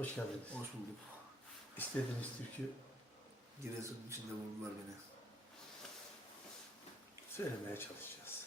Hoş geldiniz. Hoş bulduk. İstediğiniz türkü Giresun'un içinde buldular beni. söylemeye çalışacağız.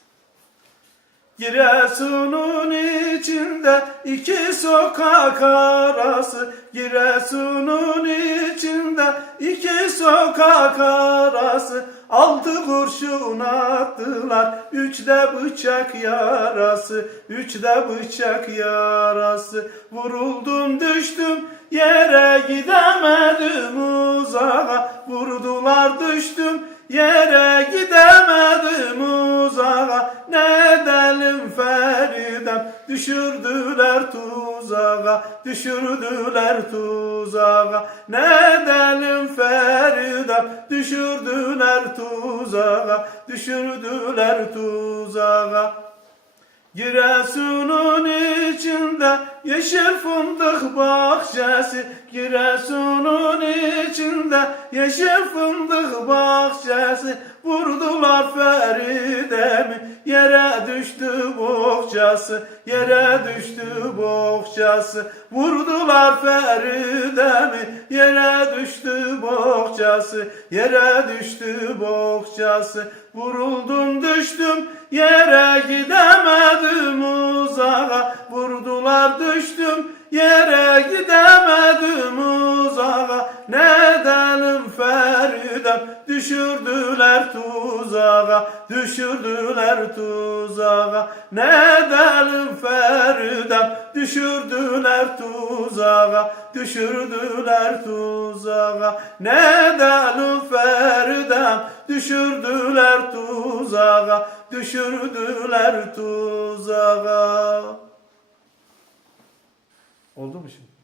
Giresun'un içinde iki sokak arası Giresun'un içinde iki sokak arası Altı kurşun attılar Üçte bıçak yarası Üçte bıçak yarası. Vuruldum düştüm Yere gidemedim uzağa. Vurdular düştüm Yere gidemedim uzağa. Ne edelim Feridem Düşürdüler tuzağa Düşürdüler tuzağa. Ne edelim Feridem Düşürdüler tuzağa Düşürdüler tuzağa. Giresun'un içinde yeşil fındık bahçesi Giresun'un içinde yeşil fındık bahçesi. Vurdular Feride'mi yere düştü bohçası Yere düştü bohçası Vurdular Feride'mi yere düştü bohçası Yere düştü bohçası Vuruldum düştüm yere gidemedim uzağa. Vurdular düştüm yere gidemedim uzağa. Ne edelim Feridem düşürdüler tuzağa Düşürdüler tuzağa. Ne edelim Feridem düşürdüler tuzağa Düşürdüler tuzağa. Ne edelim Feridem düşürdüler tuzağa Düşürdüler tuzağa. Oldu mu şimdi?